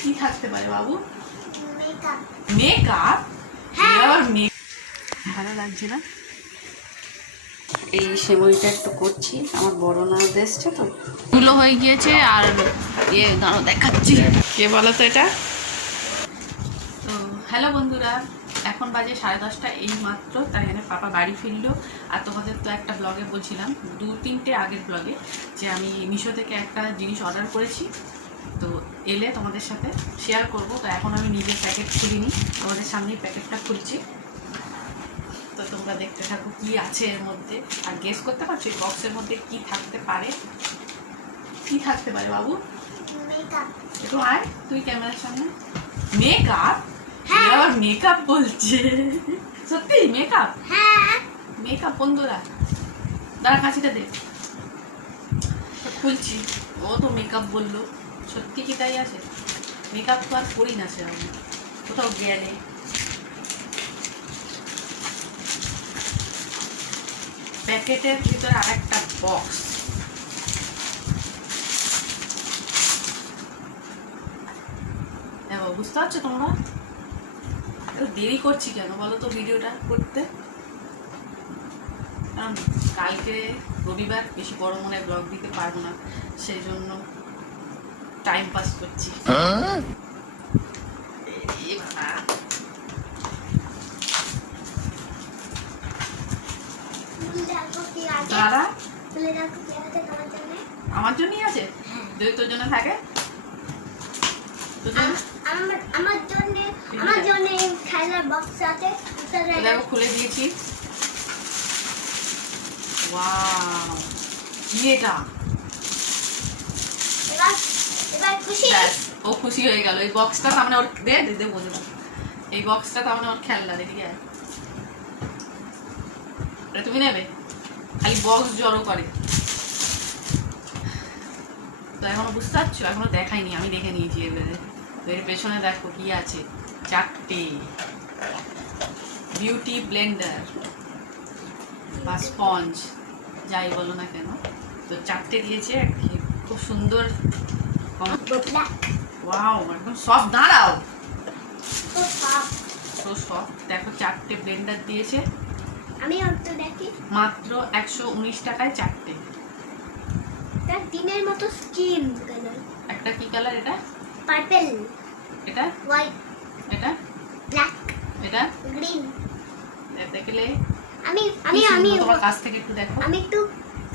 কি থাকতে পারে বাবু? মেকআপ মেকআপ হ্যাঁ। ভালো লাগছে না? এই সেমইটা একটু করছি। আমার বড় ননদ এসছে তো। ধুলো হয়ে গিয়েছে আর ইয়ে দাঁড়ো দেখাচ্ছি। কে বলো তো এটা? তো হ্যালো বন্ধুরা এখন বাজে সাড়ে দশটা এই মাত্র তাই এখানে পাপা বাড়ি ফিরলো। আর তোমাদের তো একটা ব্লগে বলছিলাম দু তিনটে আগের ব্লগে যে আমি মিশো থেকে একটা জিনিস অর্ডার করেছি। তো এলে তোমাদের সাথে শেয়ার করব। তো এখন আমি নিজের প্যাকেট খুলিনি তোমাদের সামনেই প্যাকেটটা খুলছি। তো তোমরা দেখতে থাকো কি আছে এর মধ্যে। আর গেস করতে পারছ এই বক্সের মধ্যে কি থাকতে পারে? কি থাকতে পারে বাবু? একটু আয় তুই ক্যামেরার সামনে। মেকআপ। আবার মেকআপ বলছে। সত্যি মেকআপ মেকআপ বন্ধুরা দাঁড়া কাছিটা দে। খুলছি। ও তো মেকআপ বলল। সত্যি কি তাই আছে? মেকআপ তো আর করি না সেরকম কোথাও গেলে প্যাকেটের ভিতরে আরেকটা বক্স দেখো, বুঝতে পারছ তোমরা? দেরি করছি কেন বলো তো ভিডিওটা করতে? কারণ কালকে রবিবার, বেশি বড় মনে ব্লগ দিতে পারব না, সেই জন্য টাইম পাস করছি। আমার জন্যই আছে? যদি তোর জন্য থাকে। তোর জন্য? আম- আমার আমার জন্য আমার জন্য খেলার বক্স আছে দেখো খুলে দিয়েছি। ওয়াও। কি এটা ও খুশি হয়ে গেল। এই বক্সটা তার মানে ওর দে দে দে এই বক্সটা তার মানে ওর খেলনা, দেখি তুমি নেবে? খালি বক্স জড়ো করে। তো এখনও বুঝতে পারছ? এখনও দেখাইনি, আমি দেখে নিয়েছি এবারে। তো এর পেছনে দেখো কি আছে। চারটে। বিউটি ব্লেন্ডার বা স্পঞ্জ যাই বলো না কেন। তো চারটে দিয়েছে খুব সুন্দর ওয়াও একদম সব দাঁড়াও। তো দেখো চারটে ব্লেন্ডার দিয়েছে। আমি দেখি। মাত্র একশো উনিশ টাকায় চারটে। তার মতো স্কিন কালার একটা কি কালার এটা? পার্পল এটা? হোয়াইট এটা? ব্ল্যাক এটা? গ্রিন দেখলে? আমি আমি আমি তোমার কাছ থেকে একটু দেখো। আমি একটু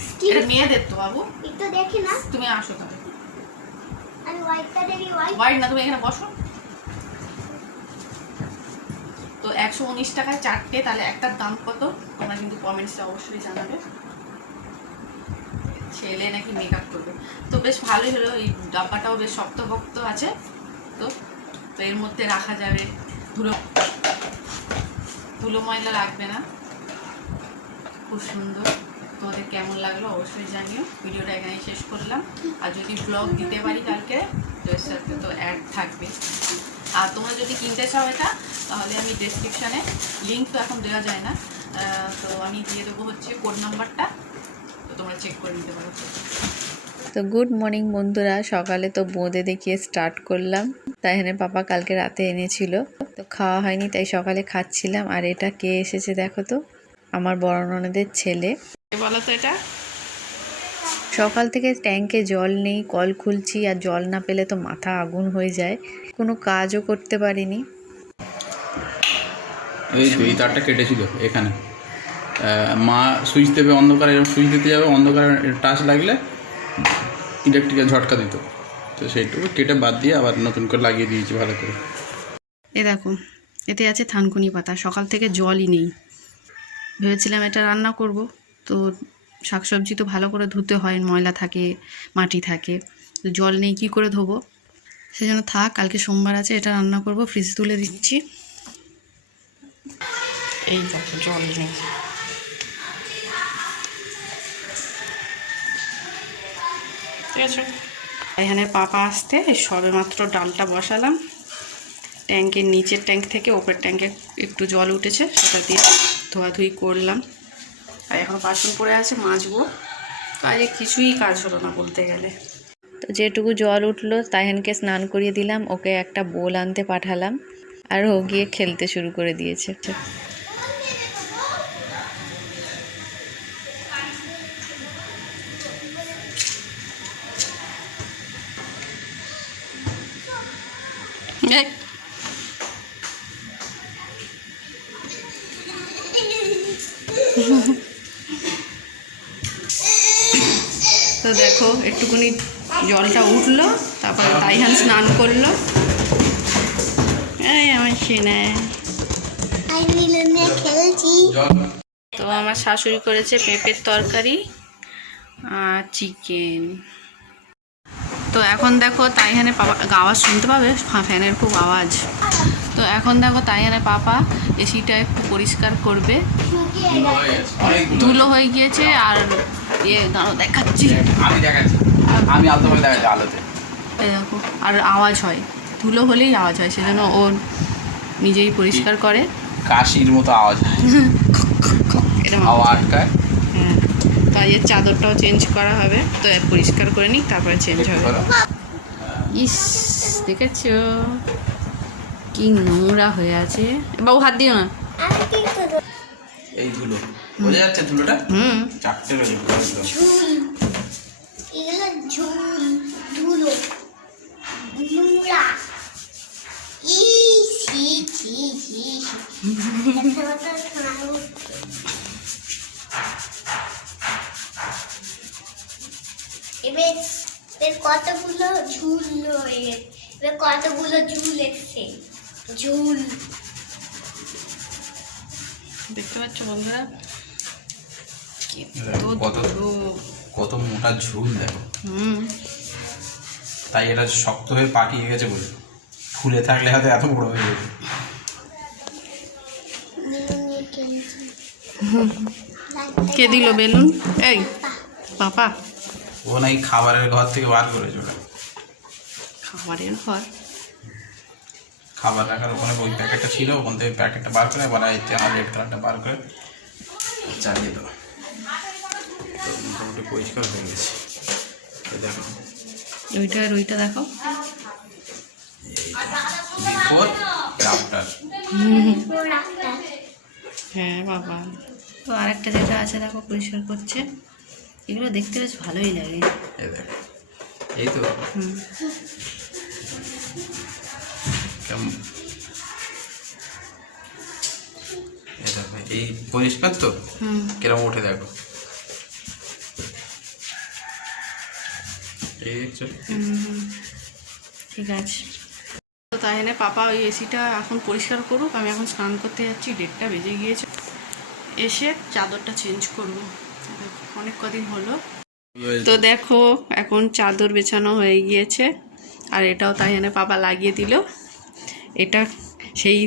স্কিন মেয়েদের তো বাবু। একটু দেখি না। তুমি আসো তাহলে। আমি না, তুমি এখানে বসো। তো একশো উনিশ টাকায় চারটে, তাহলে একটার দাম কত? তোমরা কিন্তু কমেন্টসে অবশ্যই জানাবে। ছেলে নাকি মেকআপ করবে। তো বেশ ভালোই হলো, এই ডাব্বাটাও বেশ শক্তভক্ত আছে। তো তো এর মধ্যে রাখা যাবে ধুলো। ধুলো ময়লা লাগবে না। খুব সুন্দর। তোমাদের কেমন লাগল অবশ্যই জানিও। ভিডিওটা এখানেই শেষ করলাম। আর যদি ব্লগ দিতে পারি কালকে, তো সাথে তো অ্যাড থাকবে। আর তোমরা যদি কিনতে চাও এটা, তাহলে আমি ডেসক্রিপশানে লিঙ্ক তো এখন দেওয়া যায় না। তো আমি দিয়ে দেবো হচ্ছে কোড নাম্বারটা তো তোমরা চেক করে নিতে পারো। তো গুড মর্নিং বন্ধুরা, সকালে তো বোঁদে দেখিয়ে স্টার্ট করলাম। তাই এখানে পাপা কালকে রাতে এনেছিল। তো খাওয়া হয়নি, তাই সকালে খাচ্ছিলাম। আর এটা কে এসেছে দেখো তো? আমার বড় ননদের ছেলে। বলো তো এটা। সকাল থেকে ট্যাঙ্কে জল নেই কল খুলছি আর জল না পেলে তো মাথা আগুন হয়ে যায়। কোনো কাজও করতে পারিনি। এই এই তারটা কেটেছিল এখানে। মা সুইচ দেবে অন্ধকারে এরকম সুইচ দিতে যাবে অন্ধকারে টাচ লাগলে ইলেকট্রিকের ঝটকা দিত। তো সেইটুকু কেটে বাদ দিয়ে আবার নতুন করে লাগিয়ে দিয়েছি ভালো করে। এ দেখো এতে আছে থানকুনি পাতা সকাল থেকে জলই নেই। ভেবেছিলাম এটা রান্না করব। তো শাকসবজি তো ভালো করে ধুতে হয়, ময়লা থাকে, মাটি থাকে। তো জল নেই, কি করে ধোবো? সেজন্য থাক, কালকে সোমবার আছে, এটা রান্না করব, ফ্রিজ তুলে দিচ্ছি। এই দেখো, জল নেই। ঠিক আছে। এখানে পাপা আসতে সবে মাত্র ডালটা বসালাম। ট্যাঙ্কের নিচের ট্যাঙ্ক থেকে ওপরের ট্যাঙ্কে একটু জল উঠেছে, সেটা দিয়ে ধোয়াধুয়ি করলাম। আর এখন বাসন পড়ে আছে মাজবো। কাজে কিছুই কাজ হলো না বলতে গেলে। তো তো যেটুকু জল উঠল তাইহানকে স্নান করিয়ে দিলাম ওকে একটা বোল আনতে পাঠালাম আর ও গিয়ে খেলতে শুরু করে দিয়েছে। এই, তো দেখো, একটুখানি জলটা উঠল, তারপরে তাইহান স্নান করল। এই আমার সেনা। তো আমার শাশুড়ি করেছে পেঁপের তরকারি আর চিকেন। তো এখন দেখো তাইহানে পাপা আওয়াজ শুনতে পাবে? ফ্যানের খুব আওয়াজ। তো এখন দেখো তাইহানে পাপা এসিটা একটু পরিষ্কার করবে। ধুলো হয়ে গিয়েছে আর ইয়ে দাঁড়ো দেখাচ্ছি। আমি দেখাচ্ছি। আমি দেখাচ্ছি আলোতে। দেখো আর আওয়াজ হয়। ধুলো হলেই আওয়াজ হয় সেজন্য ও নিজেই পরিষ্কার করে। কাশির মতো আওয়াজ আটকায়। হ্যাঁ তাই এর চাদরটাও চেঞ্জ করা হবে। তো পরিষ্কার করে নিই তারপরে চেঞ্জ হবে। ইস দেখেছ? কি নোংরা হয়ে আছে। বাবু হাত দিও না। এই ধুলো। বোঝা যাচ্ছে ধুলোটা? হুম। চারটে রয়েছে। ধুলো। নোংরা। এবার এবার কতগুলো ঝুল এবার কতগুলো ঝুল এসছে? ঝুল দেখতে পাচ্ছ বন্ধুরা? কত কত মোটা ঝুল দেখো। হুম। তাই এটা শক্ত হয়ে পাকিয়ে গেছে বলে। ফুলে থাকলে হয়তো এত বড় হয়ে নিয়ে কে দিল বেলুন? এই পাপা। ও নাকি খাবারের ঘর থেকে বার করেছে ওটা। খাবারের ঘর? খাবার রাখার ওখানে ওই প্যাকেটটা ছিল ওখান থেকে প্যাকেটটা বার করে আবার এই আমার রেড কালারটা বার করে চালিয়ে দেবো তো মোটামুটি পরিষ্কার হয়ে গেছে। দেখো। ওইটা আর ওইটা দেখো। বিফোর আফটার হ্যাঁ বাবা। তো আরেকটা যেটা আছে দেখো পরিষ্কার করছে। এগুলো দেখতে বেশ ভালোই লাগে। এই এই তো হুম। এই পরিষ্কার তো? কিরম উঠে দেখো। ঠিক আছে। তো তাই পাপা ওই এসিটা এখন পরিষ্কার করুক আমি এখন স্নান করতে যাচ্ছি ডেটটা বেজে গিয়েছে। এসে চাদরটা চেঞ্জ করব। অনেক কদিন হলো। তো দেখো এখন চাদর বেছানো হয়ে গিয়েছে আর এটাও তাই জন্য পাপা লাগিয়ে দিল। এটা সেই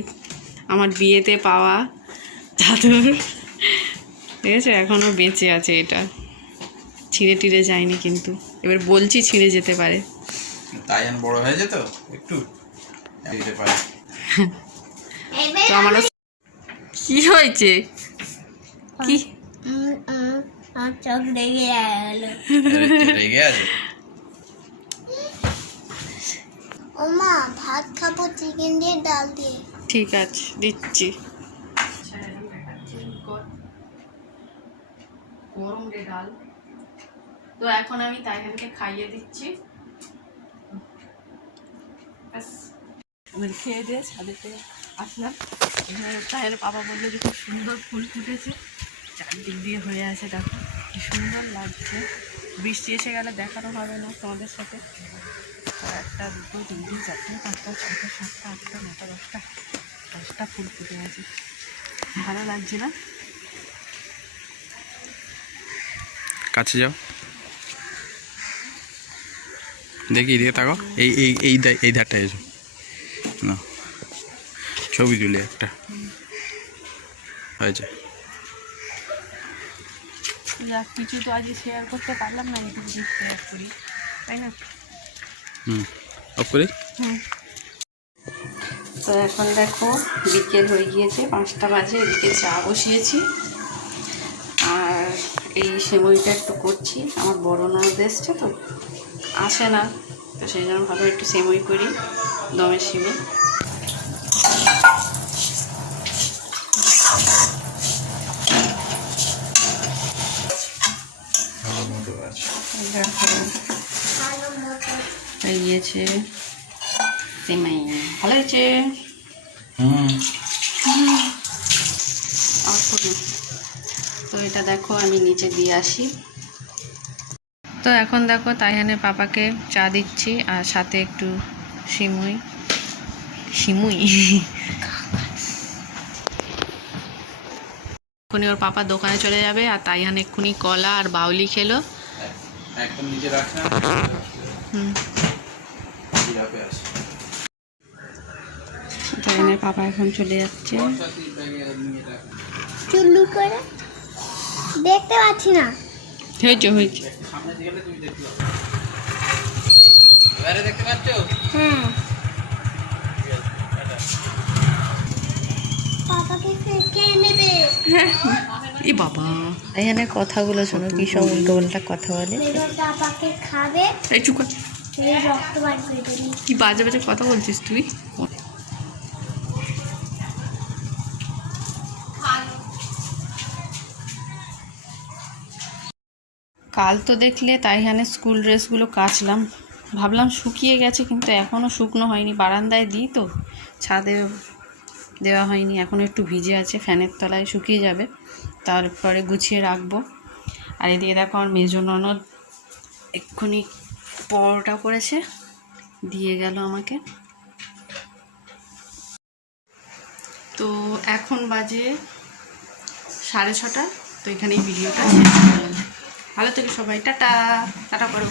আমার বিয়েতে পাওয়া চাদর ঠিক আছে এখনও বেঁচে আছে এটা। ছিঁড়ে টিড়ে যায়নি কিন্তু। এবার বলছি ছিঁড়ে যেতে পারে। তাই যেন বড় হয়েছে তো একটু। দিতে পারে। তো আমারও কি হয়েছে? কি? চোখ লেগে গেল। রেগে আছে? ওমা ভাত খাব চিকেন দিয়ে ডাল দিয়ে। ঠিক আছে দিচ্ছি। গরম রে ডাল। তো এখন আমি তাইহানকে খাইয়ে দিচ্ছি। এবার খেয়ে দিয়ে থেকে আসলাম। এখানে তাইহান বাবা বলল যে খুব সুন্দর ফুল ফুটেছে। চারদিক দিয়ে হয়ে আছে, দেখো। কি সুন্দর লাগছে। বৃষ্টি এসে গেলে দেখানো হবে না তোমাদের সাথে। একটা, দুটো তিনটে চারটে পাঁচটা ছটা সাতটা, আটটা, নটা, দশটা দশটা ফুল ফুটে আছে। ভালো লাগছে না? কাছে যাও। দেখি এদিকে তাকো এই এই এই এই ধারটা এসো। না ছবি তুলে একটা। হয়েছে। যাক কিছু তো আজকে শেয়ার করতে পারলাম না এইটুকু শেয়ার করি। তাই না? হুম অফ করে তো এখন দেখো বিকেল হয়ে গিয়েছে পাঁচটা বাজে এদিকে চা বসিয়েছি। এই সেমইটা একটু করছি। আমার বড় ননদ এসছে তো। আসে না। তো সেই জন্য ভাবলাম একটু সেমই করি দমের শিমে। হয়ে গিয়েছে সেমাই। ভালো হয়েছে? হুম অফ করুন। তো এটা দেখো আমি নিচে দিয়ে আসি। তো এখন দেখো তাইহানের পাপাকে চা দিচ্ছি আর সাথে একটু সিমুই। সিমুই? এক্ষুনি ওর পাপা দোকানে চলে যাবে আর তাইহান এক্ষুনি কলা আর বাউলি খেলো। তাইহানের পাপা এখন চলে যাচ্ছে। চুল্লু করে। দেখতে পাচ্ছি না। হয়েছে হয়েছে। সামনে দিকে গেলে তুমি দেখতে পাবে এবারে দেখতে পাচ্ছ হ্যাঁ। নেবে এ বাবা। তাইহানের কথাগুলো শোনো কি সব উল্টো উল্টা কথা বলে। খাবে। এই কি বাজে বাজে কথা বলছিস তুই? কাল তো দেখলে তাইহানে স্কুল ড্রেসগুলো কাচলাম। ভাবলাম শুকিয়ে গেছে কিন্তু এখনও শুকনো হয়নি। বারান্দায় দিই তো, ছাদে দেওয়া হয়নি। এখনও একটু ভিজে আছে, ফ্যানের তলায় শুকিয়ে যাবে। তারপরে গুছিয়ে রাখব। আর এদিকে দেখো আমার মেজো ননদ এক্ষুনি পরোটা করেছে, দিয়ে গেল আমাকে। তো এখন বাজে সাড়ে ছটা, তো এখানে এই ভিডিওটা শেষ ভালো থেকে সবাই টাটা টাটা করো